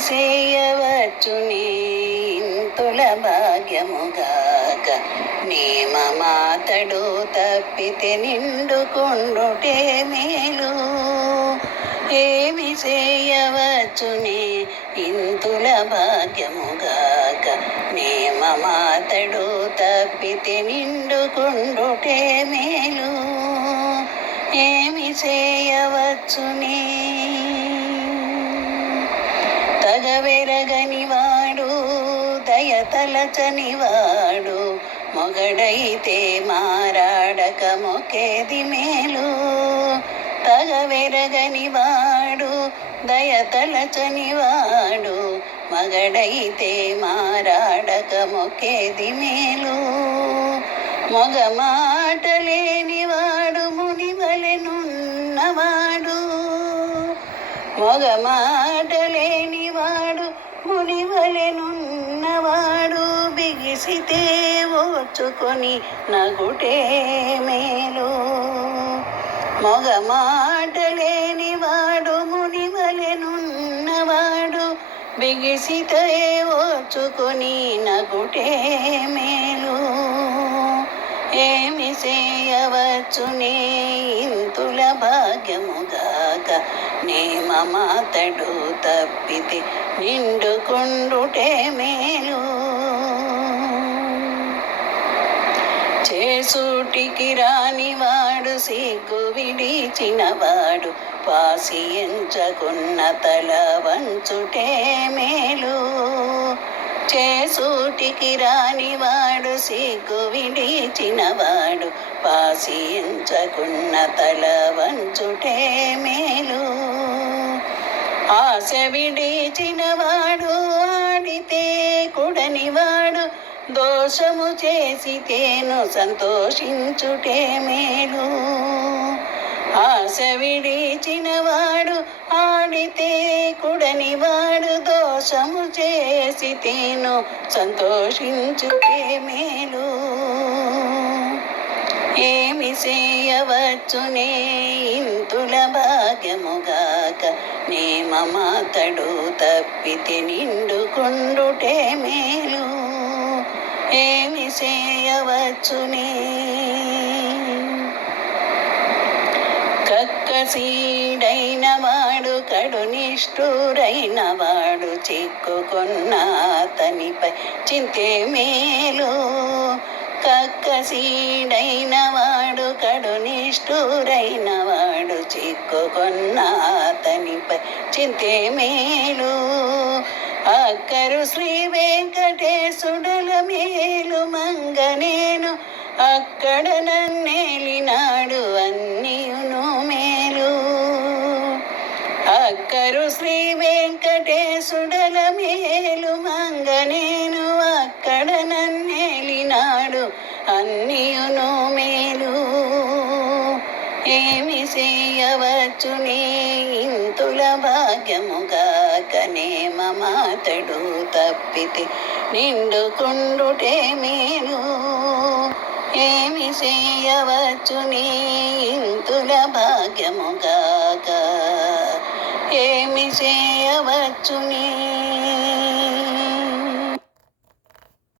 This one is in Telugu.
చేయవచ్చునే ఇంతుల భాగ్యముగాక. నేమమాతడు తప్పితే నిండుకుండుటే మేలు. ఏమి చేయవచ్చునే ఇంతుల భాగ్యముగాక. నేమమాతడు తప్పితే నిండుకుండుటే మేలు. ఏమి చేయవచ్చునే తలచనివాడు మొగడైతే మారాడక మొకేది మేలు. తగవెరగని వాడు దయతలచని మగడైతే మారాడక మొకేది మేలు. మొగ మాట లేనివాడు మునివలెనున్నవాడు మొగ మాట లేనివాడు మునివలెనున్నవాడు బిగిసితే ఓచుకొని నగుటే మేలు. మొగ మాటలేని వాడు మునివలెనున్నవాడు బిగిసితే ఓచుకొని నగుటే మేలు. ఏమి చేయవచ్చునే ఇంతుల భాగ్యముగాక నేమమాతడు తప్పితే నిండుకుండుటే మేలు. సూటికి రానివాడు సిగ్గు విడిచినవాడు పాసి ఎంచకున్న తల వంచుటే మేలు. చేసుటికి రానివాడు సిగ్గు విడిచినవాడు పాసి ఎంచకున్న తల వంచుటే మేలు. ఆశ విడి మోసము చేసి తేను సంతోషించుటే మేలు. ఆశ విడిచినవాడు ఆడితే కుడనివాడు దోషము చేసితేను సంతోషించుటే మేలు. ఏమి చేయవచ్చునే ఇంతుల భాగ్యముగాక నేమమాతడు తప్పితే నిండుకుండుటే మేలు. ఏమి చేయవచ్చునే కక్కసీడైన వాడు కడు నిష్ఠురైన వాడు చిక్కుకున్న అతనిపై చింతే మేలు. కక్కసీడైన వాడు కడు నిష్ఠురైన వాడు చిక్కుకున్న అతనిపై చింతే మేలు. అక్కరు శ్రీ వెంకటేశుడల మేలు మంగనేను అక్కడ నన్నేలినాడు అన్నియును మేలు. అక్కరు శ్రీ వెంకటేశుడల మేలు మంగనేను అక్కడ నన్నేలినాడు అన్నియును మేలు. ఏమి చేయవచ్చునే ఇంతుల కనే మమాతడు తప్పితే నిండుకుండుటే మీరు ఏమి చేయవచ్చునే ఇంతుల భాగ్యముగాక. ఏమి చేయవచ్చునే